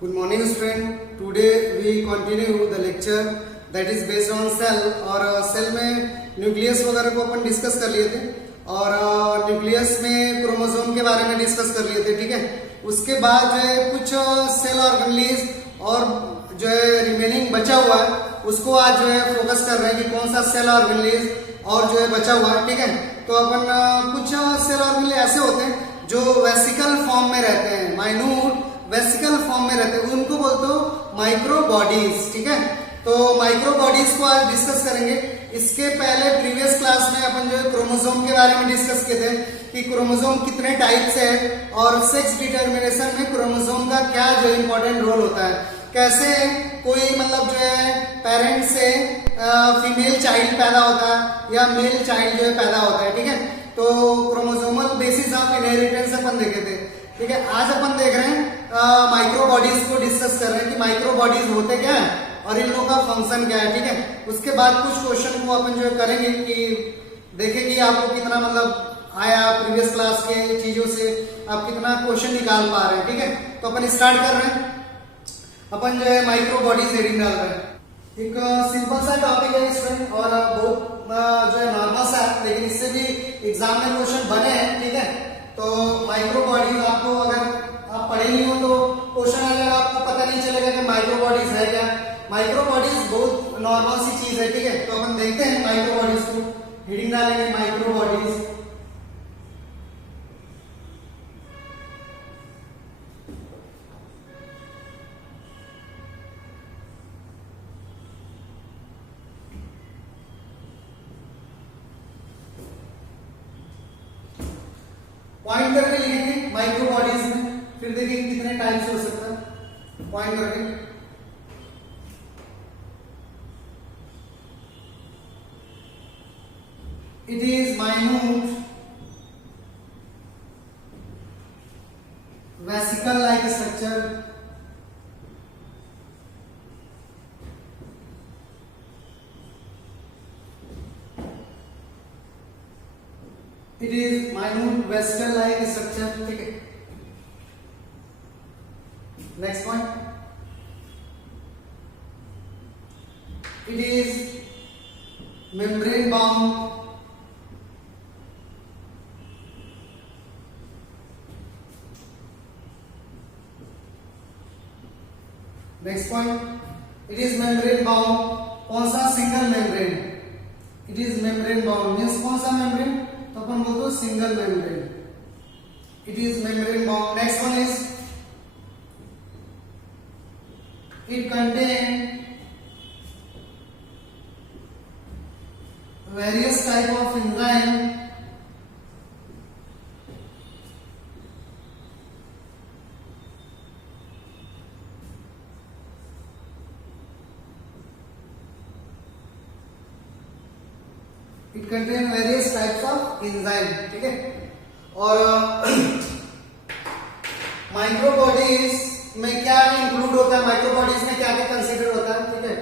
Good morning student. Today we continue the lecture that is based on cell और सेल में न्यूक्लियस वगैरह को अपन डिस्कस कर लिए थे और न्यूक्लियस में क्रोमोसोम के बारे में डिस्कस कर लिए थे, ठीक है। उसके बाद जो है कुछ सेल ऑर्गेनेलिज और जो है रिमेनिंग बचा हुआ है उसको आज जो है फोकस कर रहे हैं कि कौन सा सेल ऑर्गेनेलिज और जो है बचा हुआ है, ठीक है। तो अपन कुछ सेल ऑर्गेनेलिज ऐसे होते हैं जो वेसिकल फॉर्म में रहते हैं, माइन्यूट वेसिकल फॉर्म में रहते हैं, उनको बोलते हो माइक्रो बॉडीज, ठीक है। तो माइक्रो बॉडीज को आज डिस्कस करेंगे। इसके पहले प्रीवियस क्लास में अपन जो है क्रोमोसोम के बारे में डिस्कस किए थे कि क्रोमोसोम कितने टाइप से है और सेक्स डिटर्मिनेशन में क्रोमोसोम का क्या जो इंपॉर्टेंट रोल होता है, कैसे कोई मतलब जो है पेरेंट से फीमेल चाइल्ड पैदा होता है या मेल चाइल्ड जो है पैदा होता है, ठीक है। तो क्रोमोसोमल बेसिस ऑफ इनहेरिटेंस अपन देखे थे, ठीक है। आज अपन देख रहे हैं माइक्रो बॉडीज को डिस्कस कर रहे हैं कि माइक्रो बॉडीज होते क्या है और इन लोगों का फंक्शन क्या है, ठीक है। उसके बाद कुछ क्वेश्चन को अपन जो करेंगे कि देखें कि आपको कितना मतलब आया प्रीवियस क्लास के चीजों से, आप कितना क्वेश्चन निकाल पा रहे हैं, ठीक है। तो अपन स्टार्ट कर रहे हैं। अपन जो है माइक्रो बॉडीज हेडिंग डाल रहे हैं। एक सिंपल सा टॉपिक है स्टूडेंट और बहुत जो है नॉर्मल सा है, लेकिन इससे भी एग्जाम में क्वेश्चन बने हैं, ठीक है। तो माइक्रो बॉडीज आपको अगर आप पढ़े नहीं हो तो क्वेश्चन आ जाएगा, आपको पता नहीं चलेगा कि माइक्रो बॉडीज है क्या। माइक्रो बॉडीज बहुत नॉर्मल सी चीज है, ठीक है। तो अपन देखते हैं माइक्रो बॉडीज को, हेडिंग डालेंगे माइक्रो बॉडीज। पॉइंट करके लिखेंगे माइक्रो बॉडीज में, फिर देखेंगे कितने टाइप्स हो सकता है। पॉइंट करके it is minute vesicle like structure, it is minute vesicle like structure, ठीक है। Next point, it is membrane bound, next point, it is membrane bound. कौन सा? Single membrane. It is membrane bound means कौन सा मेम्ब्रेन? तो अपन बोलते हैं single membrane. It is membrane bound. Next one is it contain various type of enzyme, it contain various types of enzyme, ठीक है। और माइक्रो बॉडीज में क्या इंक्लूड होता है, माइक्रो बॉडीज में क्या क्या कंसीडर होता है, ठीक है।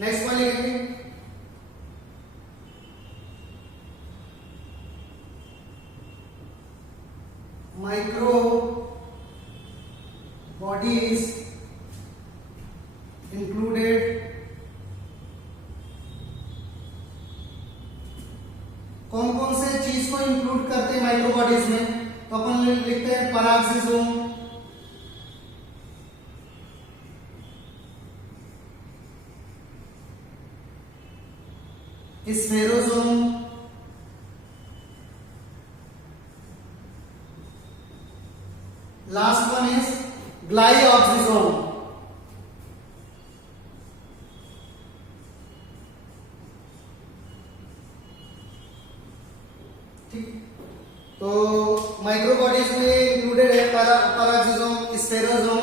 नेक्स्ट वन लिखेंगे माइक्रो बॉडीज इंक्लूडेड कौन कौन से चीज को इंक्लूड करते हैं माइक्रो बॉडीज में? तो अपन लिखते हैं पैराक्सिसोम, स्फेरोसोम, लास्ट वन इज ग्लाइऑक्सिसोम। तो माइक्रो बॉडीज में इंक्लूडेड है पैराक्सिसोम, स्फेरोसोम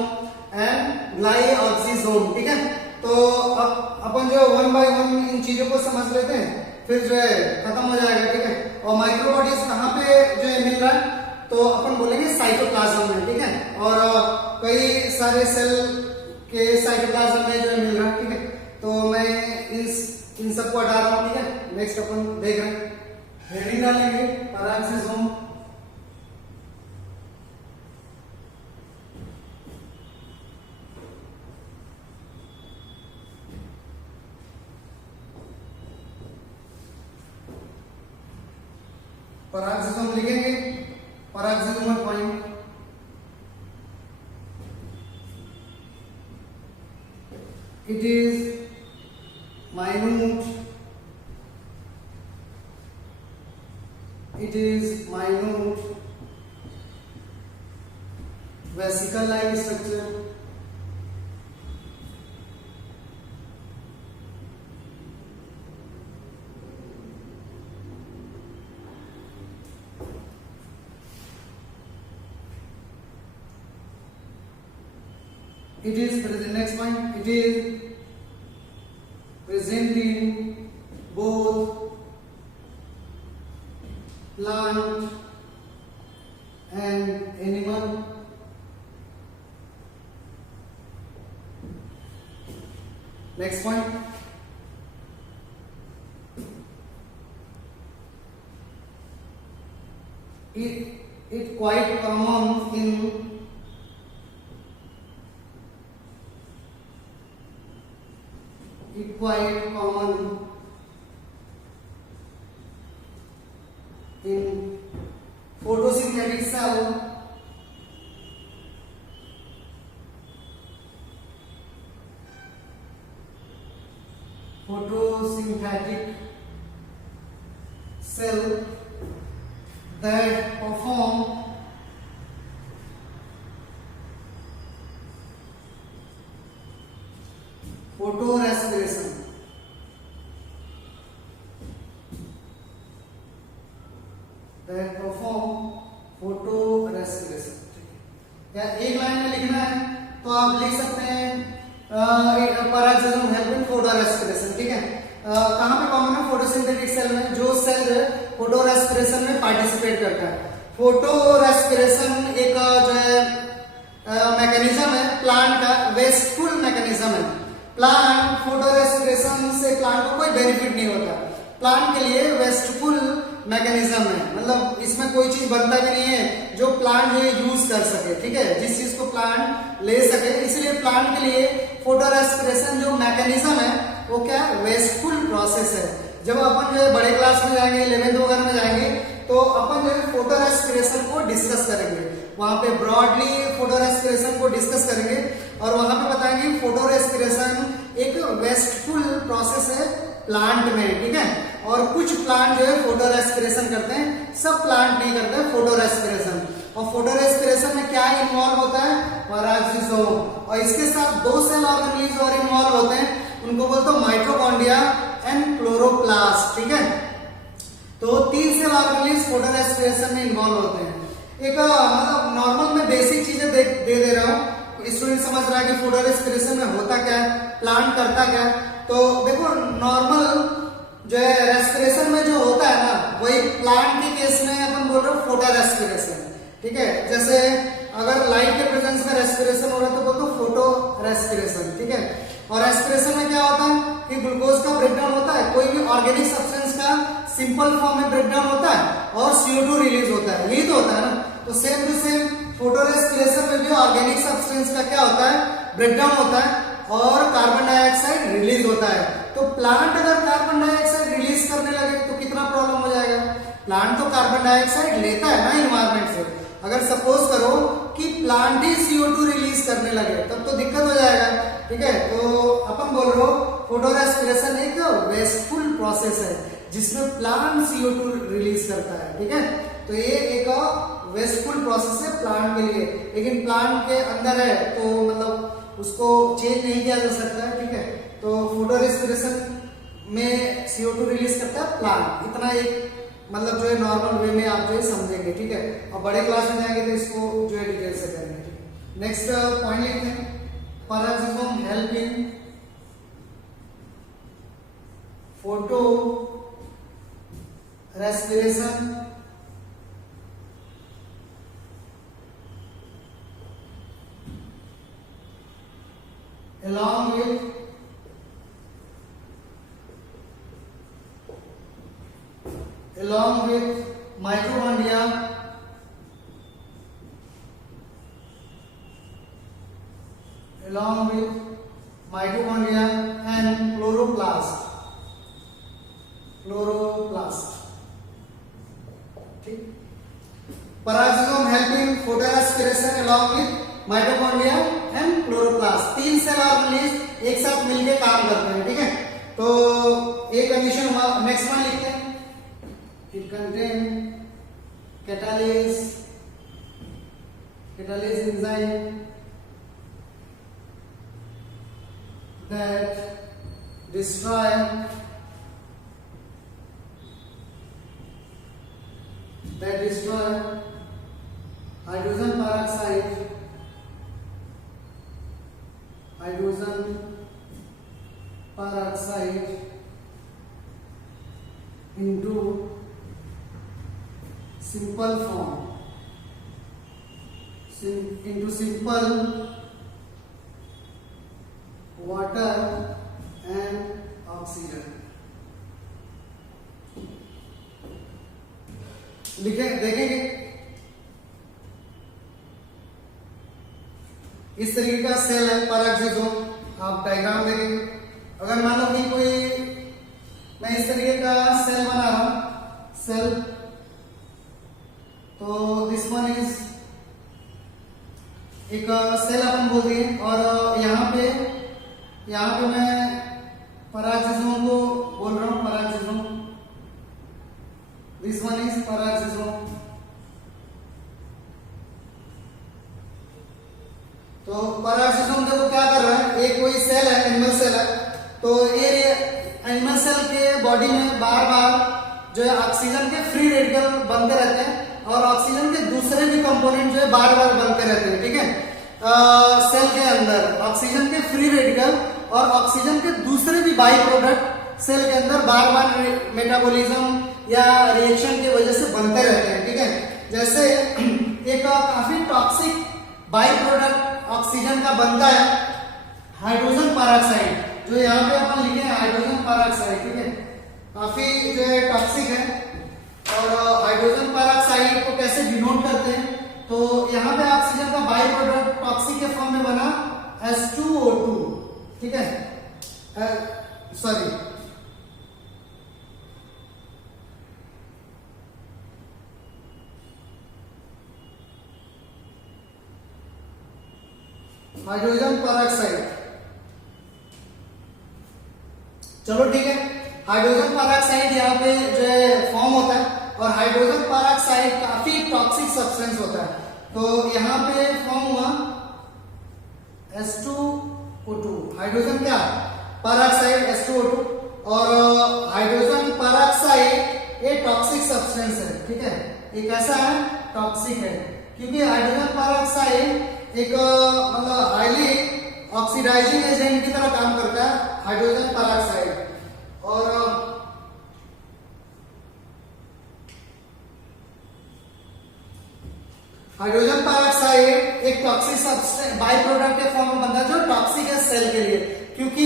एंड ग्लाइऑक्सिसोम, ठीक है। तो अब अपन जो वन बाय वन इन चीजों को समझ लेते हैं, फिर जो है खत्म हो जाएगा, ठीक है। और माइक्रो बॉडीज कहाँ पे जो है मिल रहा है? तो अपन बोलेंगे साइटोप्लाज्म में, ठीक है। और कई सारे सेल के साइटोप्लाज्म में जो है मिल रहा है, ठीक है। तो मैं इन सबको हटा रहा हूं, ठीक है। नेक्स्ट अपन देख रहे हैं, हेडिंग डालेंगे पैराक्सिसोम, पैराक्सिसोम लिखेंगे, पैराक्सिसोमल point it is minute, vesicle like structure, it is present. Next point, it is present in both plant and animal. Next point, it quite common in photosynthetic cell, that perform photorespiration. या एक लाइन में लिखना है तो आप लिख सकते हैं पैराक्सिसोम हेल्प इन फोटोरेस्पिरेशन, ठीक है। कहां पे कॉमन है? फोटोसिंथेटिक सेल में, जो सेल फोटोरेस्पिरेशन में पार्टिसिपेट करता है। फोटोरेस्पिरेशन एक जो है मैकेनिज्म है प्लांट का, वेस्टफुल मैकेनिज्म है। प्लांट फोटोरेस्पिरेशन से प्लांट को कोई बेनिफिट नहीं होता, प्लांट के लिए वेस्टफुल मैकेनिज्म है, मतलब इसमें कोई चीज बनता भी नहीं है जो प्लांट ये यूज कर सके, ठीक है, जिस चीज को प्लांट ले सके। इसलिए प्लांट के लिए फोटोरेस्पिरेशन जो मैकेनिज्म है वो क्या वेस्टफुल प्रोसेस है। जब अपन जो है बड़े क्लास में जाएंगे, 11th वगैरह में जाएंगे, तो अपन जो है फोटोरेस्पिरेशन को डिस्कस करेंगे, वहां पे ब्रॉडली फोटोरेस्पिरेशन को डिस्कस करेंगे और वहां पे बताएंगे फोटोरेस्पिरेशन एक वेस्टफुल प्रोसेस है प्लांट में, ठीक है। और कुछ प्लांट जो है फोटोरेस्पिरेशन करते हैं, सब प्लांट नहीं करते फोटोरेस्पिरेशन। और फोटोरेस्पिरेशन में क्या इन्वॉल्व होता है? पैराक्सिसोम। और इसके साथ दो सेल ऑर्गेनेल्स और इन्वॉल्व होते हैं, उनको बोलते हैं माइटोकॉन्ड्रिया एंड क्लोरोप्लास्ट, ठीक है। तो 3 सेल ऑर्गेनेल्स फोटोरेस्पिरेशन में इन्वॉल्व होते हैं। एक मतलब नॉर्मल में बेसिक चीजें दे दे रहा हूँ, स्टूडेंट समझ रहा है कि फोटोरेस्पिरेशन में होता क्या है, प्लांट करता क्या है। तो देखो नॉर्मल जो है रेस्पिरेशन में जो होता है ना, वही प्लांट के केस में अपन बोल रहे हो फोटोरेस्पिरेशन, ठीक है। जैसे अगर लाइट के प्रेजेंस में रेस्पिरेशन हो रहा है तो बोलते हो फोटो रेस्पिरेशन, ठीक है। और रेस्पिरेशन में क्या होता है कि ग्लूकोज का ब्रेकडाउन होता है, कोई भी ऑर्गेनिक सब्सटेंस का सिंपल फॉर्म में ब्रेकडाउन होता है और CO2 रिलीज होता है, यही तो होता है ना। तो सेम टू सेम फोटोरेस्पिरेशन में भी ऑर्गेनिक सब्सटेंस का क्या होता है? ब्रेकडाउन होता है और कार्बन डाइऑक्साइड रिलीज होता है। तो प्लांट अगर कार्बन डाइऑक्साइड रिलीज करने लगे तो कितना प्रॉब्लम हो जाएगा? प्लांट तो कार्बन डाइऑक्साइड लेता है ना इन्वायरमेंट से, अगर सपोज करो कि प्लांट ही CO2 रिलीज करने लगे तब तो दिक्कत हो जाएगा, ठीक है। तो अपन बोल रहे हो फोटोरेस्पिरेशन एक वेस्टफुल प्रोसेस है जिसमें प्लांट CO2 रिलीज करता है, ठीक है। तो ये एक वेस्टफुल प्रोसेस है प्लांट के लिए, लेकिन प्लांट के अंदर है तो मतलब उसको चेंज नहीं किया जा सकता है, ठीक है। तो फोटोरेस्पिरेशन में CO2 रिलीज करता है प्लांट, इतना एक मतलब जो है नॉर्मल वे में आप जो है समझेंगे, ठीक है। और बड़े क्लास में जाएंगे तो इसको जो है डिटेल से करेंगे, ठीक है। नेक्स्ट पॉइंट लिखते हैं, peroxisome help in photorespiration along with mitochondria and chloroplast, ठीक। Peroxisome help in photorespiration along with mitochondria and chloroplast. 3 cell organelle एक साथ मिलके काम करते हैं, ठीक है। तो एक कंडीशन हुआ, नेक्स्ट वन लिखते हैं। It contain catalase enzyme that destroy hydrogen peroxide into simple form, into simple water and oxygen। लिखे देखेंगे इस तरीके का सेल है पेरोक्सिसोम। आप डायग्राम देखेंगे। अगर मान लो कि कोई मैं इस तरीके का सेल बना रहा हूं, सेल, तो दिस वन इज एक सेल अपन बोल दिए, और यहाँ पे मैं पेरोक्सिसोम को बोल रहा हूं peroxisome. This one is peroxisome. तो पेरोक्सिसोम देखो क्या कर रहा है, एक कोई सेल है, एनिमल सेल है, तो ये एनिमल सेल के बॉडी में बार बार जो है ऑक्सीजन के फ्री रेडिकल बनते रहते हैं, और ऑक्सीजन के दूसरे भी कंपोनेंट जो है बार बार बनते रहते हैं, ठीक है। सेल के अंदर ऑक्सीजन के फ्री रेडिकल और ऑक्सीजन के दूसरे भी बाई प्रोडक्ट सेल के अंदर बार बार मेटाबॉलिज्म या रिएक्शन की वजह से बनते रहते हैं, ठीक है। जैसे एक काफी टॉक्सिक बाई प्रोडक्ट ऑक्सीजन का बनता है हाइड्रोजन पेरोक्साइड, जो यहाँ पे अपन लिखे हैं हाइड्रोजन पेरोक्साइड, ठीक है। काफी जो है टॉक्सिक है। और हाइड्रोजन पेरोक्साइड को कैसे डिनोट करते हैं, तो यहाँ पे ऑक्सीजन का बाई प्रोडक्ट टॉक्सिक के फॉर्म में बना H2O2, ठीक है। Sorry, hydrogen peroxide. चलो ठीक है, हाइड्रोजन पेरोक्साइड यहाँ पे जो है फॉर्म होता है, और हाइड्रोजन पेरोक्साइड काफी टॉक्सिक सब्सटेंस होता है। तो यहाँ पे फॉर्म हुआ H2O2, हाइड्रोजन क्या पेरोक्साइड H2O2, और हाइड्रोजन पेरोक्साइड ये टॉक्सिक सब्सटेंस है, ठीक है। ये कैसा है, टॉक्सिक है, क्योंकि हाइड्रोजन पेरोक्साइड एक मतलब हाईली ऑक्सीडाइजिंग एजेंट की तरह काम करता है हाइड्रोजन पेरोक्साइड। और हाइड्रोजन पेरोक्साइड एक टॉक्सिक सब्सटेंस बाई प्रोडक्ट के फॉर्म में बनता है जो टॉक्सिक है सेल के लिए, क्योंकि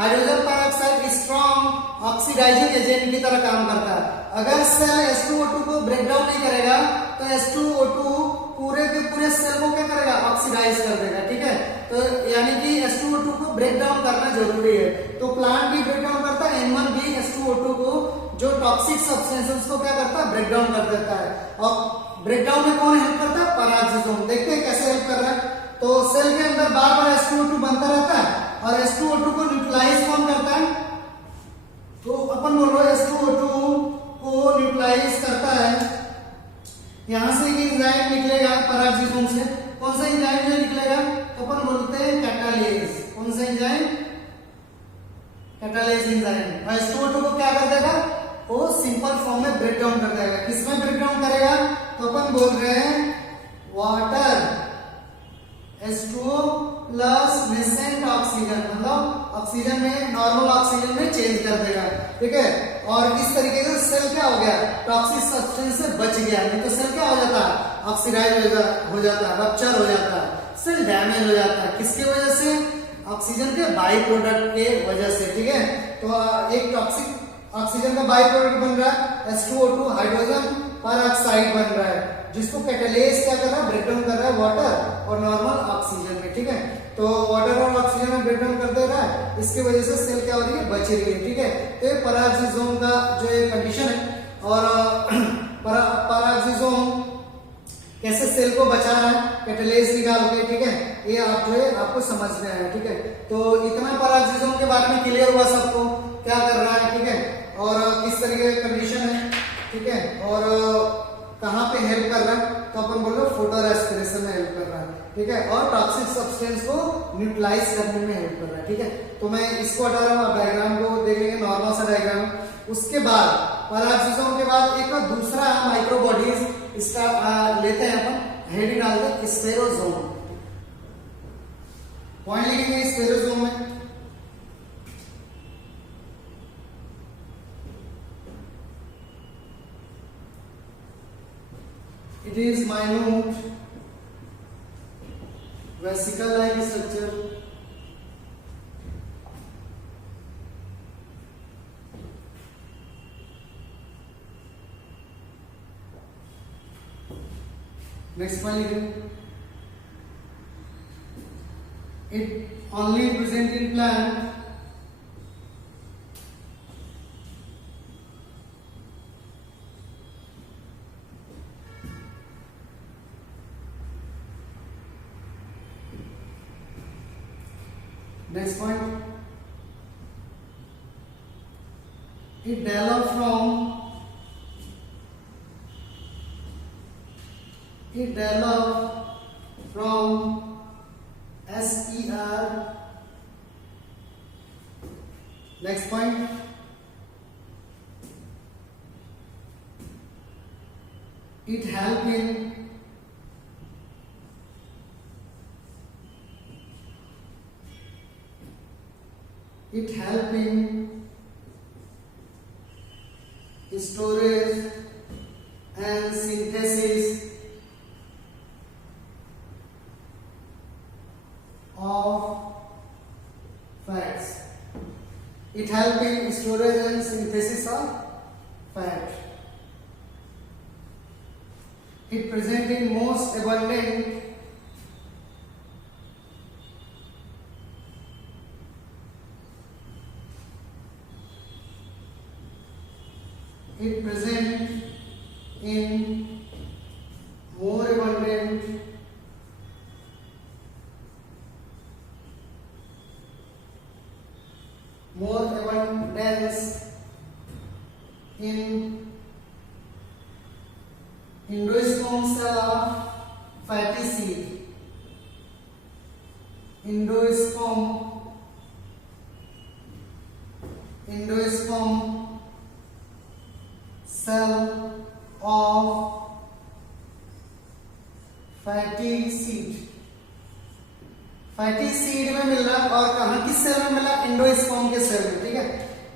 hydrogen peroxide strong oxidizing agent की तरह काम करता है। अगर सेल H2O2 को ब्रेक डाउन नहीं करेगा तो H2O2 पूरे के पूरे सेल को क्या करेगा, ऑक्सीडाइज कर देगा, ठीक है। तो यानी कि H2O2 को ब्रेक डाउन करना जरूरी है। तो प्लांट भी ब्रेक डाउन करता है, एनिमल भी H2O2 को जो टॉक्सिक सब्सटेंसेस को क्या करता है, ब्रेक डाउन कर देता है। और ब्रेक डाउन में कौन हेल्प करता है, पेरोक्सिसोम। देखते हैं कैसे हेल्प कर रहा है। तो सेल के अंदर बार बार H2O2 बनता रहता है, और H2O2 को न्यूट्रलाइज कौन करता है, तो अपन बोल रहे हैं H2O2 को न्यूट्रलाइज करता है। यहां से एक एंजाइम निकलेगा पेरोक्सिसोम से, कौन सा एंजाइम जो निकलेगा, तो अपन बोलते हैं कैटालेज। कौन सा एंजाइम, कैटालेज एंजाइम। H2O2 को क्या कर देगा, वो सिंपल फॉर्म में ब्रेक डाउन कर देगा। किसमें ब्रेक डाउन करेगा, तो अपन बोल रहे हैं water H2O plus nascent oxygen, मतलब ऑक्सीजन में नॉर्मल ऑक्सीजन में चेंज कर देगा, ठीक है। और इस तरीके से सेल क्या हो गया, टॉक्सिक सब्सटेंस से बच गया। नहीं तो सेल क्या हो जाता है, ऑक्सीडाइज हो जाता है, रप्चर हो जाता है, सेल डैमेज हो जाता है। किसकी वजह से, ऑक्सीजन के बाई प्रोडक्ट के वजह से, ठीक है। तो एक टॉक्सिक ऑक्सीजन का बाई प्रोडक्ट बन रहा है H2O2, हाइड्रोजन पेरोक्साइड बन रहा है, जिसको कैटालेज क्या कर रहा है, ब्रेक डाउन कर रहा है वाटर और नॉर्मल ऑक्सीजन में, ठीक है। तो वाटर और ऑक्सीजन में ब्रेक डाउन कर दे रहा है, इसकी वजह से सेल क्या हो रही है, बच रही है, ठीक है। तो ये पेरोक्सिसोम का जो कंडीशन है। और पेरोक्सिसोम कैसे सेल को बचा रहा है कैटालेज निकाल के, ठीक है। ये आप जो है आपको समझ में आया, ठीक है। तो इतना पेरोक्सिसोम के बारे में क्लियर हुआ सबको, क्या कर रहा है, ठीक है, और किस तरीके का कंडीशन है, ठीक है, और कहाँ पे हेल्प कर रहा है, तो अपन बोलो फोटो रेस्पिरेशन में हेल्प कर रहा है, ठीक है, और टॉक्सिक सब्सटेंस को न्यूट्रलाइज करने में हेल्प कर रहा है, ठीक है। तो मैं इसको हटा रहा हूँ, डायग्राम को देखेंगे, नॉर्मल सा डायग्राम। उसके बाद पेरोक्सिसोम के बाद एक दूसरा माइक्रोबॉडीज इसका लेते हैं अपन, हेड डालते हैं स्पेरोसोम, पॉइंट लिखेंगे स्पेरोसोम में। It is minute vesicle-like structure next one, it only present in plant. Next point, it develop from SER. Next point, it help in storage and synthesis of fats. It help in storage and synthesis of fat. It present in most abundant it present in more abundant abundance in endosperm cell of fatty seed. Endosperm cell of fatty seed, fatty seed में मिल रहा है, और कहां किस सेल में मिला, एंडोस्पर्म के सेल में, ठीक है।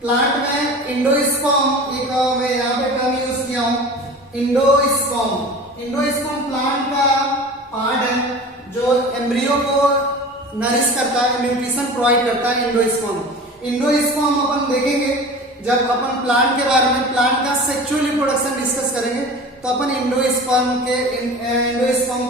प्लांट में एंडोस्पर्म, एक मैं यहां पे टर्म यूज किया हूं, एंडोस्पर्म। एंडोस्पर्म प्लांट का पार्ट है जो एम्ब्रियो को नरिश करता है, न्यूट्रिशन प्रोवाइड करता है, एंडोस्पर्म। एंडोस्पर्म अपन देखेंगे जब अपन प्लांट के बारे में, प्लांट का सेक्सुअल रिप्रोडक्शन डिस्कस करेंगे, तो अपन एंडोस्पर्म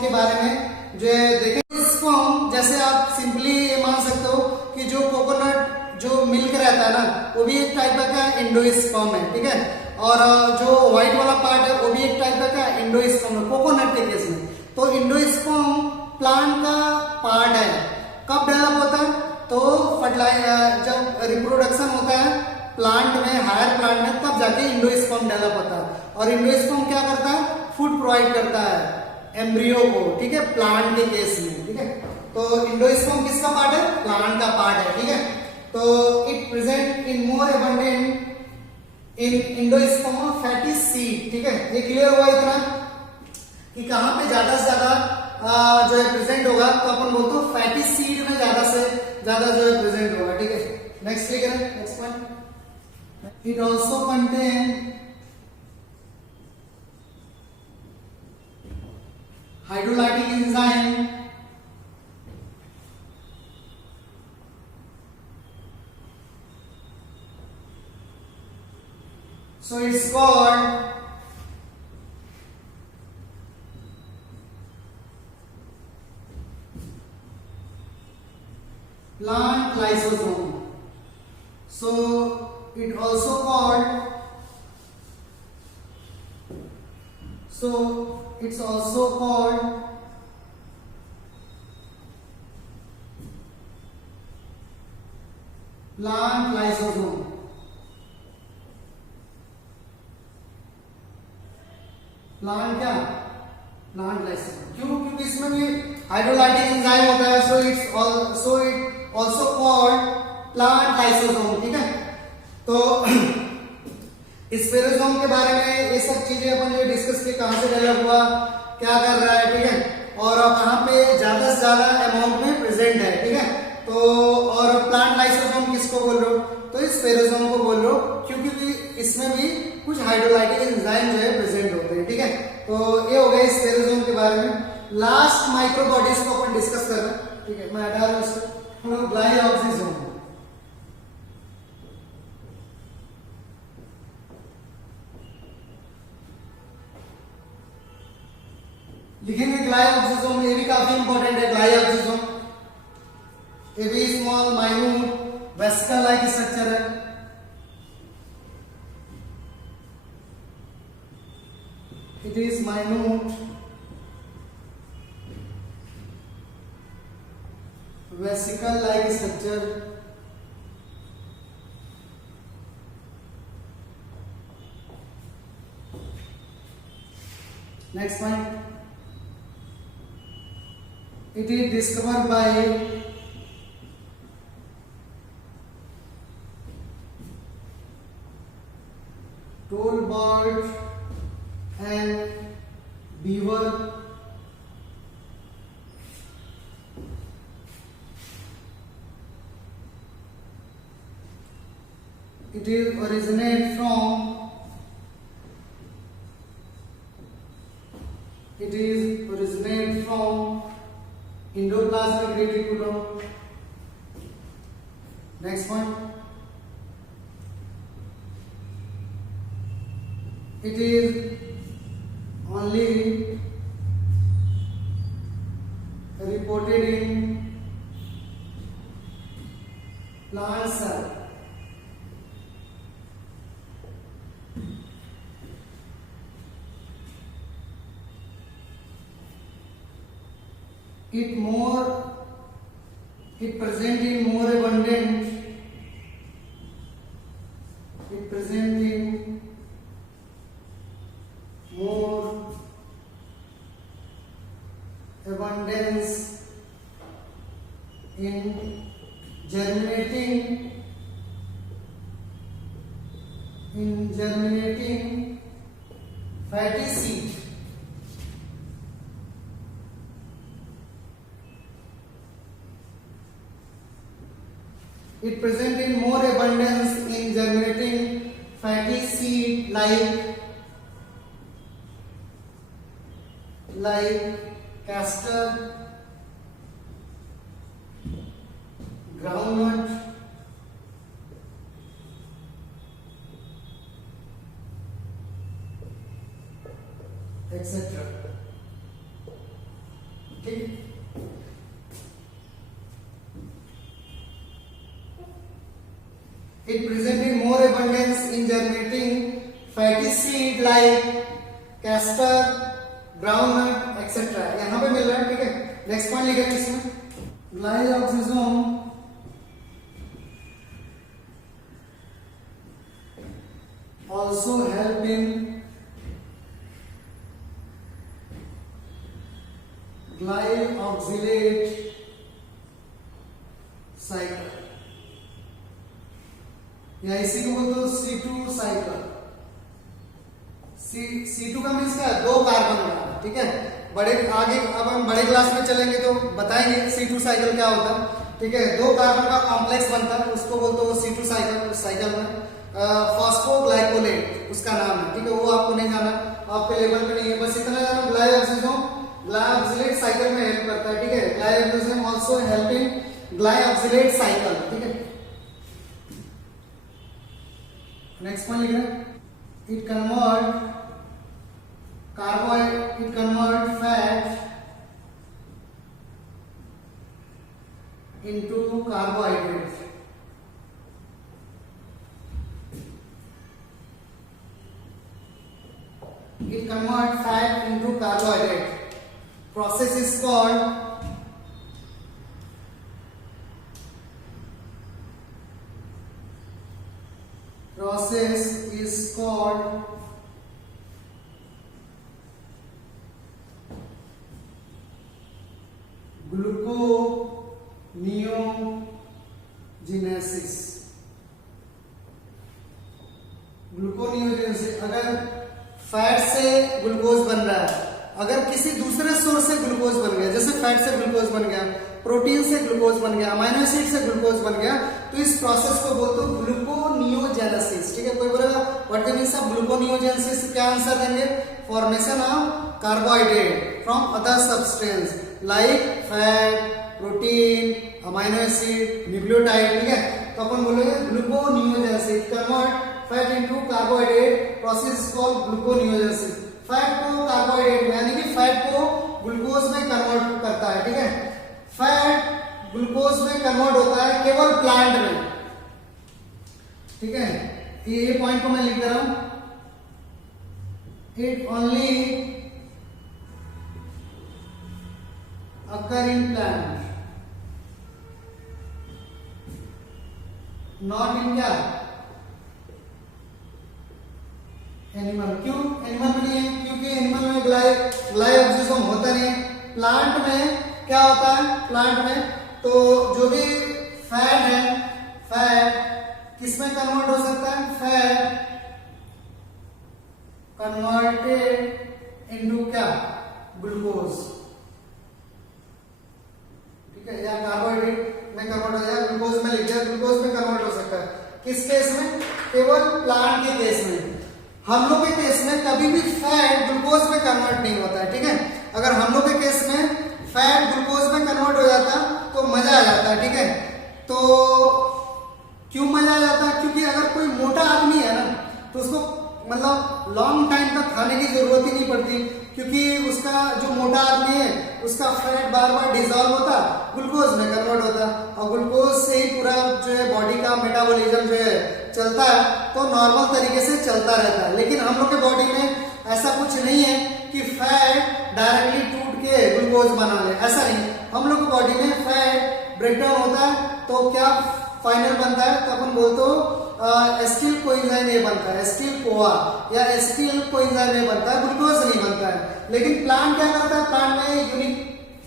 के बारे में जो देखेंगे। स्पर्म जैसे आप सिंपली ये मान सकते हो कि जो कोकोनट जो मिल्क रहता है ना, वो भी एक टाइप का एंडोस्पर्म है, ठीक है, और जो व्हाइट वाला पार्ट है वो भी एक टाइप का एंडोस्पर्म है कोकोनट के केस में। तो एंडोस्पर्म प्लांट का पार्ट है। कब डेवलप होता है, तो जब रिप्रोडक्शन होता है प्लांट में, हायर प्लांट में, तब जाके एंडोस्पर्म डेवलप होता है। और एंडोस्पर्म क्या करता है, फूड प्रोवाइड करता है एम्ब्रियो को, ठीक है, प्लांट के केस में, ठीक है। तो एंडोस्पर्म किसका पार्ट है, प्लांट का पार्ट है, ठीक है। तो इट प्रेजेंट इन मोर अबंडेंट in endosperm of fatty seed, ठीक है। ये क्लियर हुआ इतना कि कहां पे ज्यादा से ज्यादा जो है प्रेजेंट होगा, तो अपन बोलते हैं फैटी सीड में ज्यादा से ज्यादा जो है प्रेजेंट होगा, ठीक है। नेक्स्ट क्लियर है, next point, it also contain hydrolytic enzyme, so it's called plant lysosome. So it also called, so it's also called plant lysosome. Plant क्या? Plant lysosome. क्यों? क्योंकि इसमें भी हाइड्रोलाइटिक एंजाइम होता है, so it also called plant lysosome. ठीक है, तो स्पेरोसोम के बारे में ये सब चीजें अपन जो डिस्कस की, कहां से डेवलप हुआ, क्या कर रहा है, ठीक है, और कहां पे ज्यादा से ज्यादा अमाउंट में प्रेजेंट है. ठीक है, तो और प्लांट लाइसोसोम किसको बोल रहे हो? तो स्पेरोसोम को बोल रहे हो, क्योंकि इसमें भी कुछ हाइड्रोलाइटिक एंजाइम जो है प्रेजेंट होते हैं. ठीक है, तो ये हो गया स्पेरोसोम के बारे में. लास्ट माइक्रो बॉडीज को अपन डिस्कस कर रहे हैं. ठीक है, मैं हटा रहा हूं इसको. ग्लाइऑक्सिसोम. लिखेंगे ग्लाइऑक्सिसोम, ये भी काफी इंपॉर्टेंट है. ग्लाइऑक्सिसोम ए भी small minute vesicle like structure है. It is minute vesicle like structure. Next one, it is discovered by Tolbert and Beaver. It is originate from endoplasmic reticulum. Next one, it is only reported in plant cell. It present in more abundant. It present in more abundance in germinating fatty seed. It present in more abundance in germinating fatty seed like castor, groundnut, etc. ठीक, it present in more abundance in germinating fatty seed like castor, groundnut, etc. यहाँ पे मिल रहा है. ठीक है, next point लिखेंगे इसमें. ग्लाइऑक्सिसोम also help in glyoxylate cycle, या इसी को बोलते हो C2 साइकिल. C2 का मीन्स क्या है? 2 कार्बन का. ठीक है, बड़े आगे अब हम बड़े क्लास में चलेंगे तो बताएंगे C2 साइकिल क्या होता है. ठीक है, 2 कार्बन का कॉम्प्लेक्स बनता है, उसको बोलते हो C2 साइकिल. उस साइकिल में फॉस्फोग्लाइकोलेट उसका नाम है. ठीक है, वो आपको नहीं जाना, आपके लेवल पे नहीं है, बस इतना जाना. ग्लायोक्सिलेट साइकिल में हेल्प करता है. ठीक है, ग्लायोक्सिसोम आल्सो हेल्प इन ग्लायोक्सिलेट साइकिल. ठीक है, नेक्स्ट पॉइंट लिख रहे हैं. It convert fat into carbohydrate. It convert fat into carbohydrate. process is called gluconeogenesis. Gluconeogenesis, अगर फैट से ग्लूकोज बन रहा है, अगर किसी दूसरे सोर्स से ग्लूकोज बन गया, जैसे फैट से ग्लूकोज बन गया, प्रोटीन से ग्लूकोज बन गया, अमीनो एसिड से ग्लूकोज बन गया, तो इस प्रोसेस को बोलते हैं ग्लूकोनियोजेनेसिस। ठीक है, कोई बोलेगा what the means of gluconeogenesis, क्या आंसर देंगे? Formation of carbohydrate from other substance like fat, protein, amino acid, nucleotide. ठीक है, तो अपन बोलेंगे gluconeogenesis, convert fat into carbohydrate, process called gluconeogenesis. Fat को कार्बोहाइड्रेट में, यानी कि फैट को ग्लूकोज में कन्वर्ट करता है। ठीक है, फैट ग्लूकोज में कन्वर्ट होता है केवल प्लांट में। ठीक है, ये पॉइंट को मैं लिख दे रहा हूं, it only occur in plant, not in क्या एनिमल। क्यों एनिमल में नहीं है? क्योंकि एनिमल में ग्लाइकोजेनेसिस होता नहीं है। प्लांट में क्या होता है? प्लांट में तो जो भी फैट है, फैट किसमें कन्वर्ट हो सकता है? फैट कन्वर्टेड इनटू क्या? ग्लूकोज। ठीक है, या कार्बोहाइड्रेट में कन्वर्ट हो जाए, ग्लूकोज में लिख दिया, ग्लूकोज में कन्वर्ट हो सकता है। किस केस में? केवल प्लांट के केस में। हम लोग के केस में कभी भी फैट ग्लूकोज में कन्वर्ट नहीं होता है। ठीक है, अगर हम लोग के केस में फैट ग्लूकोज में कन्वर्ट हो जाता तो मजा आ जाता है। ठीक है, तो क्यों मजा आ जाता है? क्योंकि अगर कोई मोटा आदमी है ना, तो उसको मतलब लॉन्ग टाइम तक खाने की जरूरत ही नहीं पड़ती, क्योंकि उसका जो मोटा आदमी है उसका फैट बार बार डिसॉल्व होता, ग्लूकोज में कन्वर्ट होता, और ग्लूकोज से ही पूरा जो है बॉडी का मेटाबॉलिज्म जो है चलता है, तो नॉर्मल तरीके से चलता रहता है। लेकिन हम लोग के बॉडी में ऐसा कुछ नहीं है कि फैट डायरेक्टली टूट के ग्लूकोज बना ले, ऐसा नहीं। हम लोग के बॉडी में फैट ब्रेकडाउन होता है, तो क्या फाइनल बनता है? तो अपन बोलते हो एसिटिल कोएंजाइम ए बनता है, एसिटिल कोआ या एसिटिल कोएंजाइम ए बनता है, ग्लूकोज नहीं बनता है। लेकिन प्लांट क्या करता है? प्लांट में यूनिक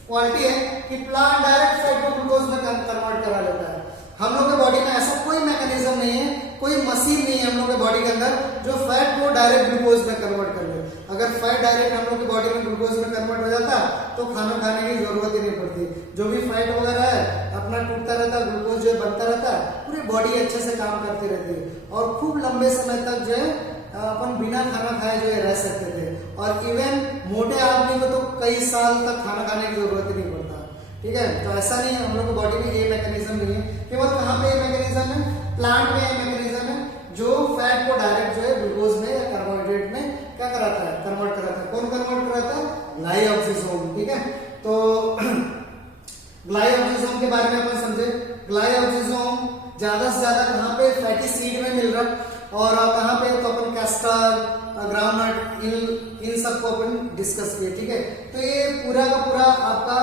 क्वालिटी है कि प्लांट डायरेक्ट फैट को ग्लूकोज में कन्वर्ट करा लेता है। हम लोग के बॉडी में ऐसा कोई मैकेनिज्म नहीं है, कोई मशीन नहीं है हम लोग के बॉडी के अंदर जो फैट को डायरेक्ट ग्लूकोज में कन्वर्ट कर ले। अगर फैट डायरेक्ट हम लोग की बॉडी में ग्लूकोज में कन्वर्ट हो जाता तो खाना खाने की जरूरत ही नहीं पड़ती। जो भी फैट वगैरह है अपना टूटता रहता, ग्लूकोज जो बनता रहता, पूरी बॉडी अच्छे से काम करती रहती है, और खूब लंबे समय तक जो है अपन बिना खाना खाए जो है रह सकते थे। और इवन मोटे आदमी को तो कई साल तक खाना खाने की जरूरत ही नहीं पड़ता। ठीक है, तो ऐसा नहीं है, हम लोग की बॉडी में ये मैकेनिज्म नहीं है। केवल कहाँ पे ये मैकेनिज्म है? प्लांट में ये मैकेनिज्म है, जो फैट को डायरेक्ट जो है ग्लूकोज में या कार्बोहाइड्रेट में क्या कराता है? कन्वर्ट कराता है। कौन कन्वर्ट कराता है? ग्लाइकोजेनेसिस। ठीक है, तो ग्लाइकोजेनेसिस के बारे में अपन समझे। ग्लाइकोजेनेसिस ज्यादा से ज्यादा कहाँ पे? फैटी सीड में मिल रहा है, और कहाँ पे? तो अपन कैस्टर, ग्राउंडनट, इन सबको अपन डिस्कस किए। ठीक है, तो ये पूरा का पूरा आपका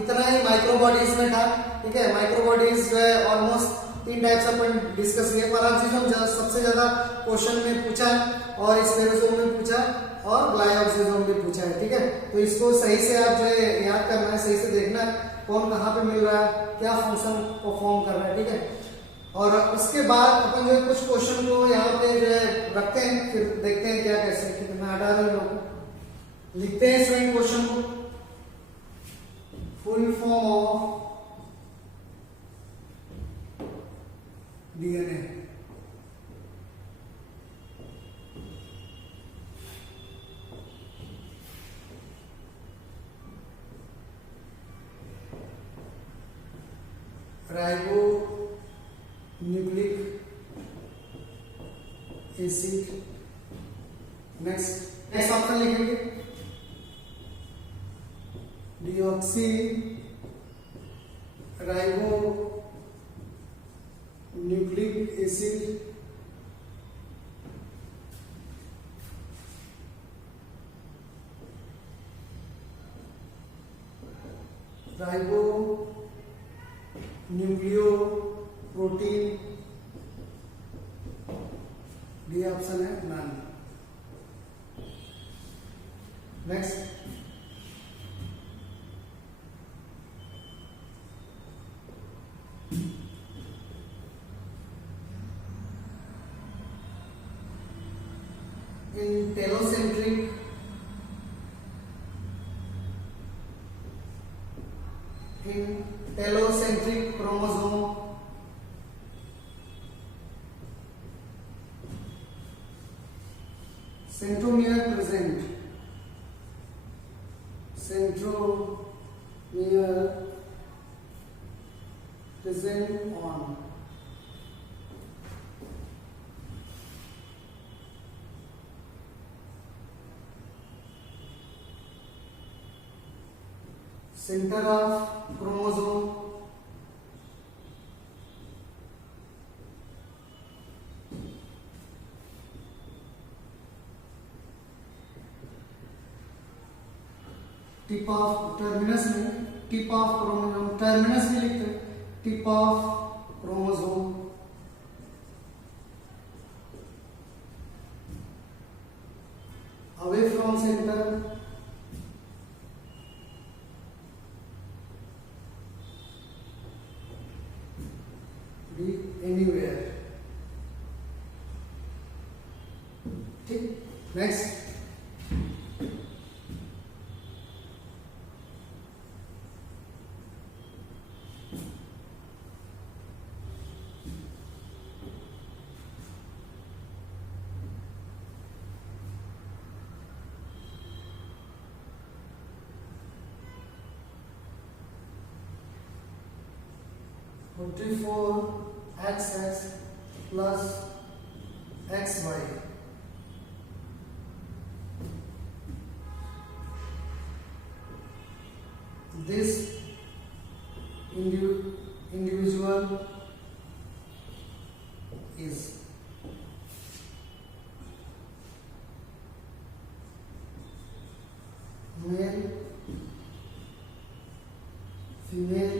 इतना ही माइक्रोबॉडीज में था। ठीक है, माइक्रोबॉडीज जो है ऑलमोस्ट 3 टाइप्स अपन डिस्कस किए। पैराक्सीसोम सबसे ज्यादा क्वेश्चन में पूछा है, और स्पेरोसोम में पूछा, और ग्लाइकोजेनेसिस भी पूछा है। ठीक है, तो इसको सही से आप जो है याद करना है, सही से देखना है कौन कहाँ पे मिल रहा है, क्या फंक्शन परफॉर्म कर रहा है। ठीक है, और उसके बाद अपन जो कुछ क्वेश्चन को यहाँ पे जो है रखते हैं, फिर देखते हैं क्या कैसे। मैं हटा रहा हूँ, लिखते हैं स्टूडेंट क्वेश्चन को। Full form of DNA. Ribo nucleic acid. Next option लिखेंगे deoxy ribo nucleic acid ribonucleoprotein, D option है none. Next, in telocentric chromosome, centromere present, centromere present on center of chromosome, tip of terminus में, tip of chromosome, terminus में लिखते हैं tip of chromosome, away from centre, be anywhere. ठीक, next, four X X plus X Y, this individual is male, female,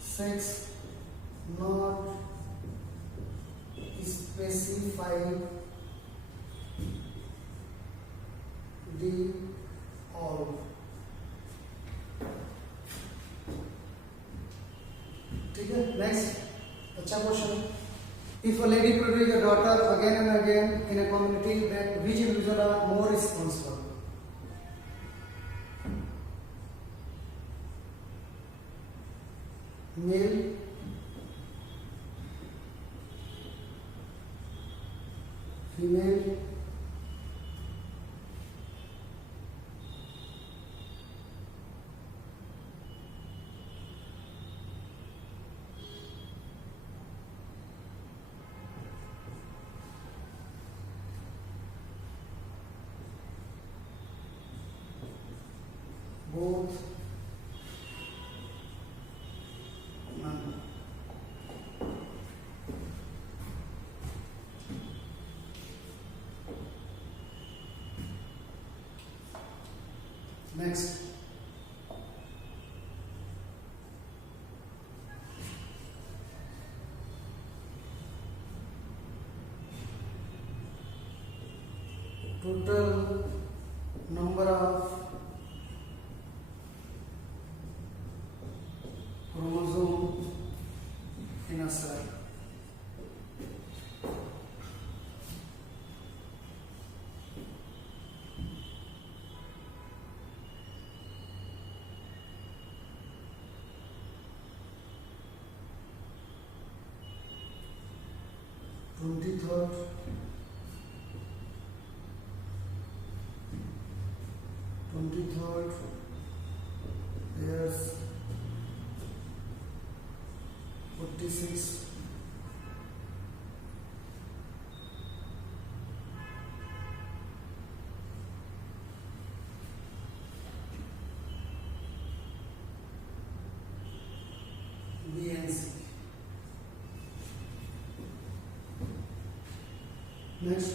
sex not specified, the all। ठीक है, नेक्स्ट, अच्छा question. If a lady produces a daughter again and again in a community, then which individual are more responsible? Male, female, both, none। Next, total number of chromosome in a cell। Third, 23rd, there's 46, B and C. Next,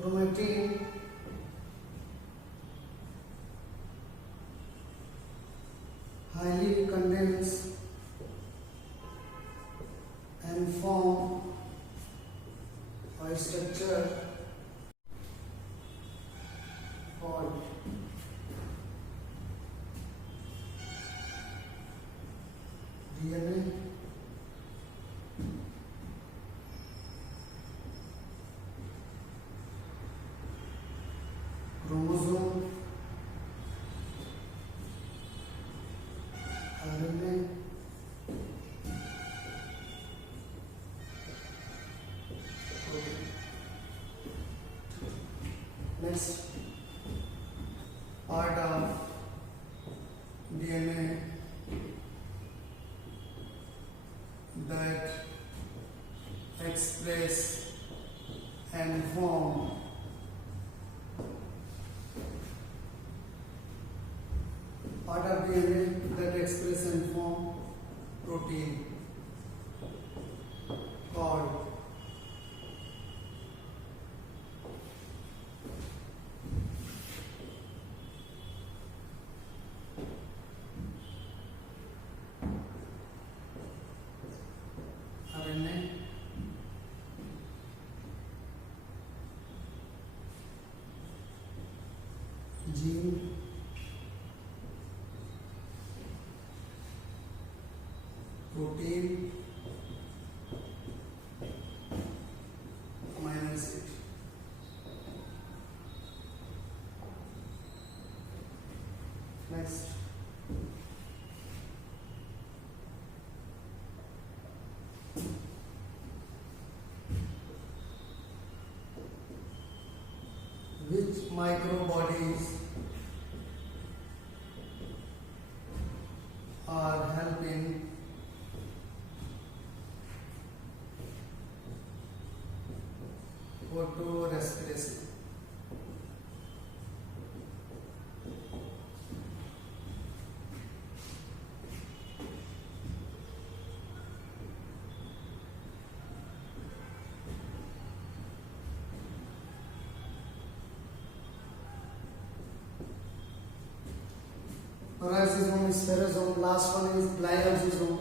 chromatin highly condense and form a structure called DNA. Chromosome, RNA, protein. Next, part of DNA that express and form part of DNA that express and form protein called RNA, gene, protein, amino acid. Next, which microbodies are helping photorespiration. Peroxisome, spherosome, last one is lyosome.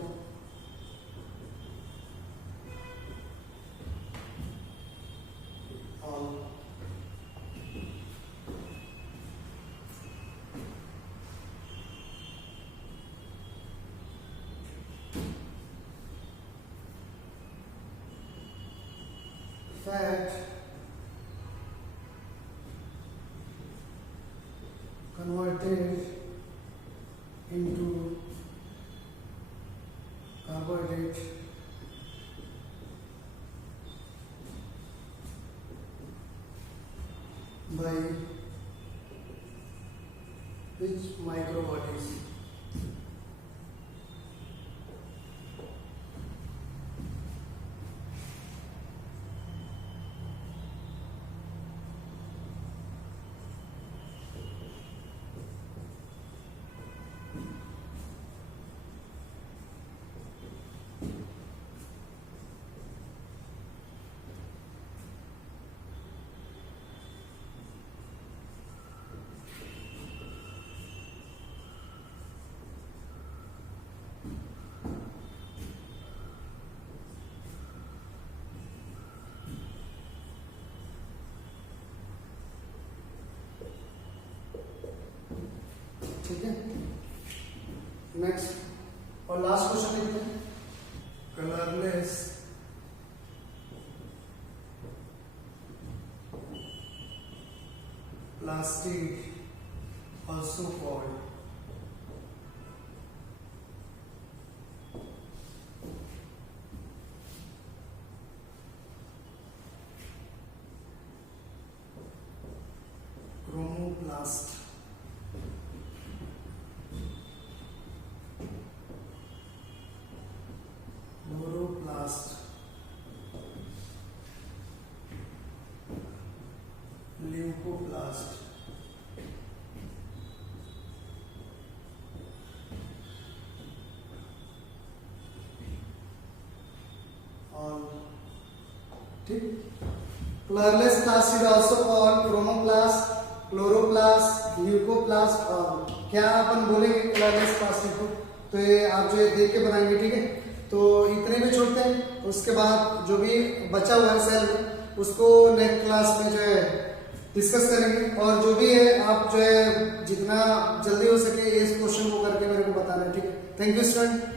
All. Fat converted into carbohydrate by which microbodies? ठीक है, नेक्स्ट और last question देखते हैं। Colourless plastic also called chloroplast, chloroplast, leucoplast, और ठीक। Pluralist class is also called chromoplast, chloroplast, leucoplast और क्या अपन बोलेंगे pluralist class को, तो ये आप जो है देख के बनाएंगे, ठीक है। तो इतने में छोड़ते हैं, उसके बाद जो भी बचा हुआ है सेल में उसको नेक्स्ट क्लास में जो है डिस्कस करेंगे, और जो भी है आप जो है जितना जल्दी हो सके इस क्वेश्चन को करके मेरे को बताना है, ठीक है। Thank you student.